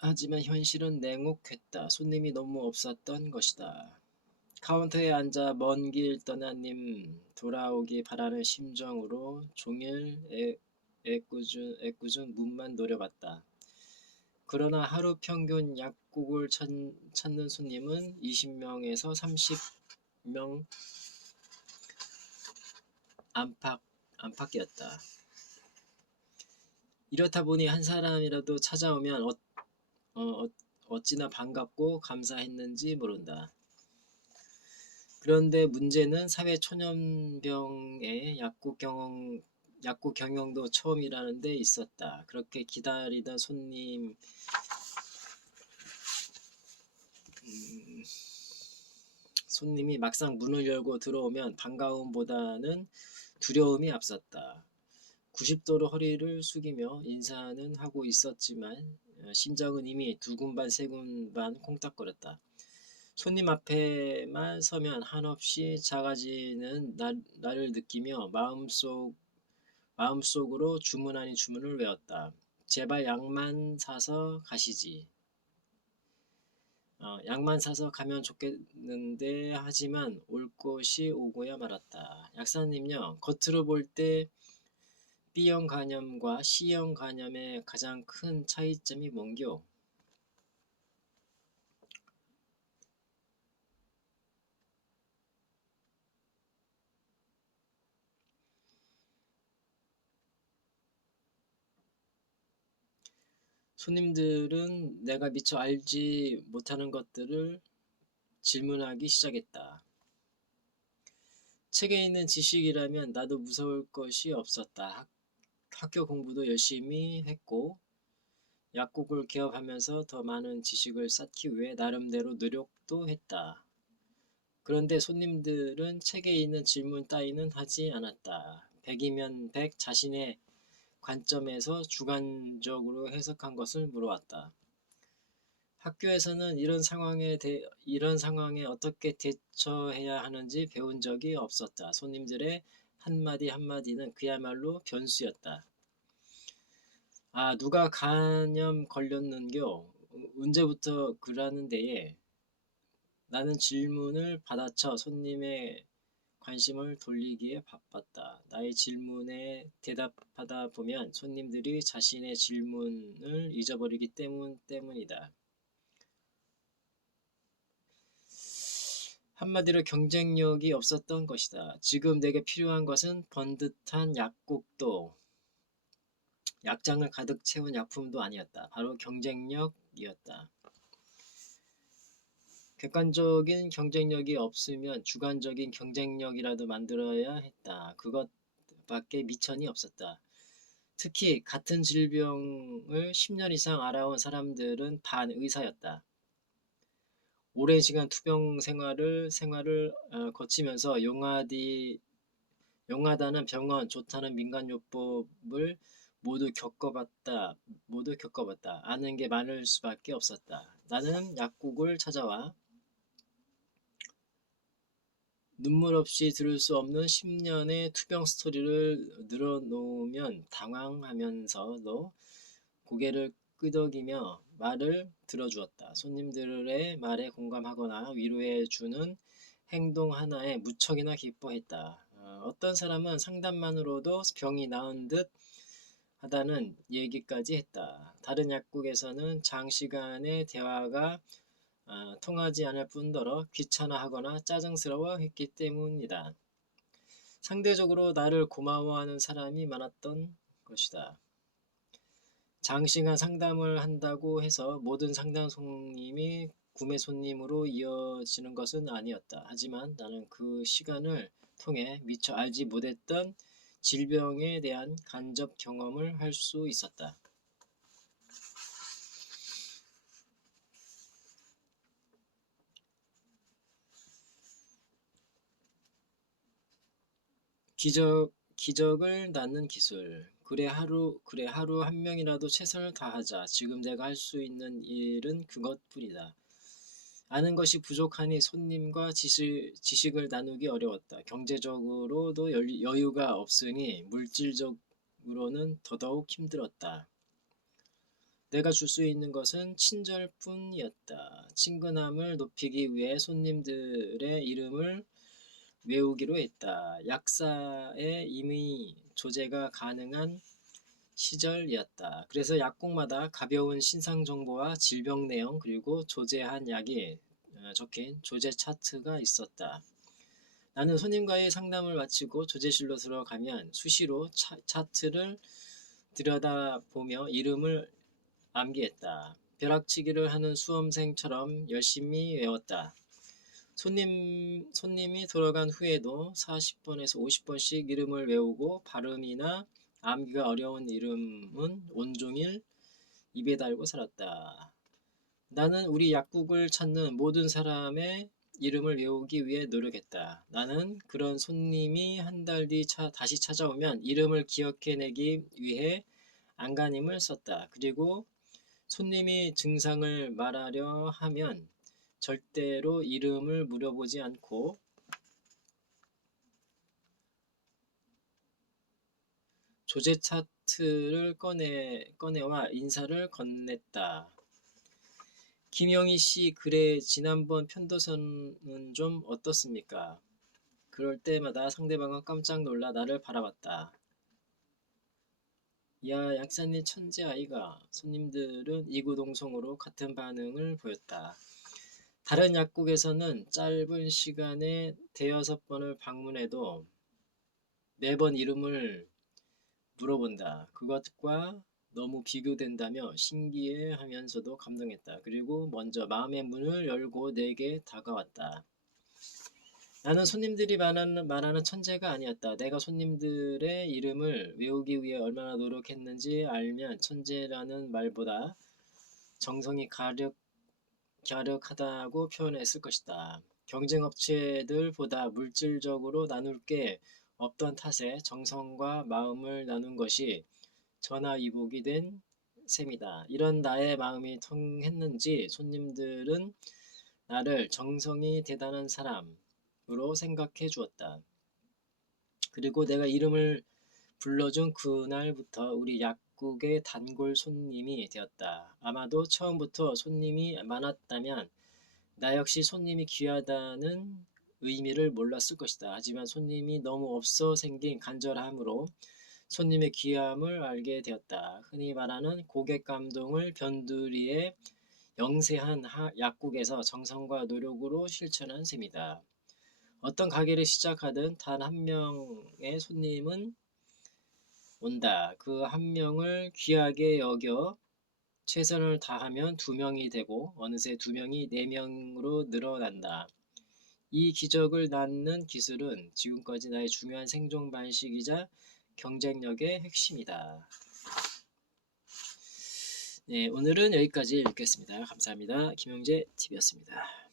하지만 현실은 냉혹했다. 손님이 너무 없었던 것이다. 카운터에 앉아 먼 길 떠난 님 돌아오기 바라는 심정으로 종일 애꿎은 문만 노려봤다. 그러나 하루 평균 약국을 찾는 손님은 20명에서 30명 안팎이었다. 이렇다 보니 한 사람이라도 찾아오면 어찌나 반갑고 감사했는지 모른다. 그런데 문제는 사회초년병의 약국 경영도 처음이라는 데 있었다. 그렇게 기다리던 손님이 막상 문을 열고 들어오면 반가움보다는 두려움이 앞섰다. 90도로 허리를 숙이며 인사는 하고 있었지만 심장은 이미 두근반 세근반 콩닥거렸다. 손님 앞에만 서면 한없이 작아지는 나를 느끼며 마음속으로 주문 아닌 주문을 외웠다. 제발 약만 사서 가시지. 약만 사서 가면 좋겠는데 하지만 올 것이 오고야 말았다. 약사님요, 겉으로 볼 때 B형 간염과 C형 간염의 가장 큰 차이점이 뭔겨? 손님들은 내가 미처 알지 못하는 것들을 질문하기 시작했다. 책에 있는 지식이라면 나도 무서울 것이 없었다. 학교 공부도 열심히 했고 약국을 개업하면서 더 많은 지식을 쌓기 위해 나름대로 노력도 했다. 그런데 손님들은 책에 있는 질문 따위는 하지 않았다. 100이면 100 자신의 관점에서 주관적으로 해석한 것을 물어왔다. 학교에서는 이런 상황에 어떻게 대처해야 하는지 배운 적이 없었다. 손님들의 한마디 한마디는 그야말로 변수였다. 아, 누가 간염 걸렸는겨? 언제부터 그러는데에 나는 질문을 받아쳐 손님의 관심을 돌리기에 바빴다. 나의 질문에 대답하다 보면 손님들이 자신의 질문을 잊어버리기 때문이다. 한마디로 경쟁력이 없었던 것이다. 지금 내게 필요한 것은 번듯한 약국도 약장을 가득 채운 약품도 아니었다. 바로 경쟁력이었다. 객관적인 경쟁력이 없으면 주관적인 경쟁력이라도 만들어야 했다. 그것밖에 미천이 없었다. 특히 같은 질병을 10년 이상 알아온 사람들은 반의사였다. 오랜 시간 투병 생활을 거치면서 용하다는 병원, 좋다는 민간요법을 모두 겪어봤다. 아는 게 많을 수밖에 없었다. 나는 약국을 찾아와 눈물 없이 들을 수 없는 10년의 투병 스토리를 늘어놓으면 당황하면서도 고개를 끄덕이며 말을 들어주었다. 손님들의 말에 공감하거나 위로해주는 행동 하나에 무척이나 기뻐했다. 어떤 사람은 상담만으로도 병이 나은 듯 하다는 얘기까지 했다. 다른 약국에서는 장시간의 대화가 통하지 않을 뿐더러 귀찮아하거나 짜증스러워 했기 때문이다. 상대적으로 나를 고마워하는 사람이 많았던 것이다. 장시간 상담을 한다고 해서 모든 상담 손님이 구매 손님으로 이어지는 것은 아니었다. 하지만 나는 그 시간을 통해 미처 알지 못했던 질병에 대한 간접 경험을 할 수 있었다. 기적을 낳는 기술. 그래 하루 한 명이라도 최선을 다하자. 지금 내가 할 수 있는 일은 그것뿐이다. 아는 것이 부족하니 손님과 지식을 나누기 어려웠다. 경제적으로도 여유가 없으니 물질적으로는 더더욱 힘들었다. 내가 줄 수 있는 것은 친절뿐이었다. 친근함을 높이기 위해 손님들의 이름을 외우기로 했다. 약사에 이미 조제가 가능한 시절이었다. 그래서 약국마다 가벼운 신상 정보와 질병 내용 그리고 조제한 약이 적힌 조제 차트가 있었다. 나는 손님과의 상담을 마치고 조제실로 들어가면 수시로 차트를 들여다보며 이름을 암기했다. 벼락치기를 하는 수험생처럼 열심히 외웠다. 손님이 돌아간 후에도 40번에서 50번씩 이름을 외우고 발음이나 암기가 어려운 이름은 온종일 입에 달고 살았다. 나는 우리 약국을 찾는 모든 사람의 이름을 외우기 위해 노력했다. 나는 그런 손님이 한 달 뒤 다시 찾아오면 이름을 기억해내기 위해 안간힘을 썼다. 그리고 손님이 증상을 말하려 하면 절대로 이름을 물어보지 않고 조제 차트를 꺼내와 인사를 건넸다. 김영희 씨, 그래, 지난번 편도선은 좀 어떻습니까? 그럴 때마다 상대방은 깜짝 놀라 나를 바라봤다. 야, 약사님 천재 아이가. 손님들은 이구동성으로 같은 반응을 보였다. 다른 약국에서는 짧은 시간에 대여섯 번을 방문해도 매번 이름을 물어본다. 그것과 너무 비교된다며 신기해하면서도 감동했다. 그리고 먼저 마음의 문을 열고 내게 다가왔다. 나는 손님들이 말하는 천재가 아니었다. 내가 손님들의 이름을 외우기 위해 얼마나 노력했는지 알면 천재라는 말보다 정성이 갸륵하다고 표현했을 것이다. 경쟁업체들보다 물질적으로 나눌 게 없던 탓에 정성과 마음을 나눈 것이 전화위복이 된 셈이다. 이런 나의 마음이 통했는지 손님들은 나를 정성이 대단한 사람으로 생각해 주었다. 그리고 내가 이름을 불러준 그날부터 우리 약국의 단골 손님이 되었다. 아마도 처음부터 손님이 많았다면 나 역시 손님이 귀하다는 의미를 몰랐을 것이다. 하지만 손님이 너무 없어 생긴 간절함으로 손님의 귀함을 알게 되었다. 흔히 말하는 고객 감동을 변두리에 영세한 약국에서 정성과 노력으로 실천한 셈이다. 어떤 가게를 시작하든 단 한 명의 손님은 온다. 그 한 명을 귀하게 여겨 최선을 다하면 두 명이 되고 어느새 두 명이 네 명으로 늘어난다. 이 기적을 낳는 기술은 지금까지 나의 중요한 생존 방식이자 경쟁력의 핵심이다. 네, 오늘은 여기까지 읽겠습니다. 감사합니다. 김영재 TV였습니다.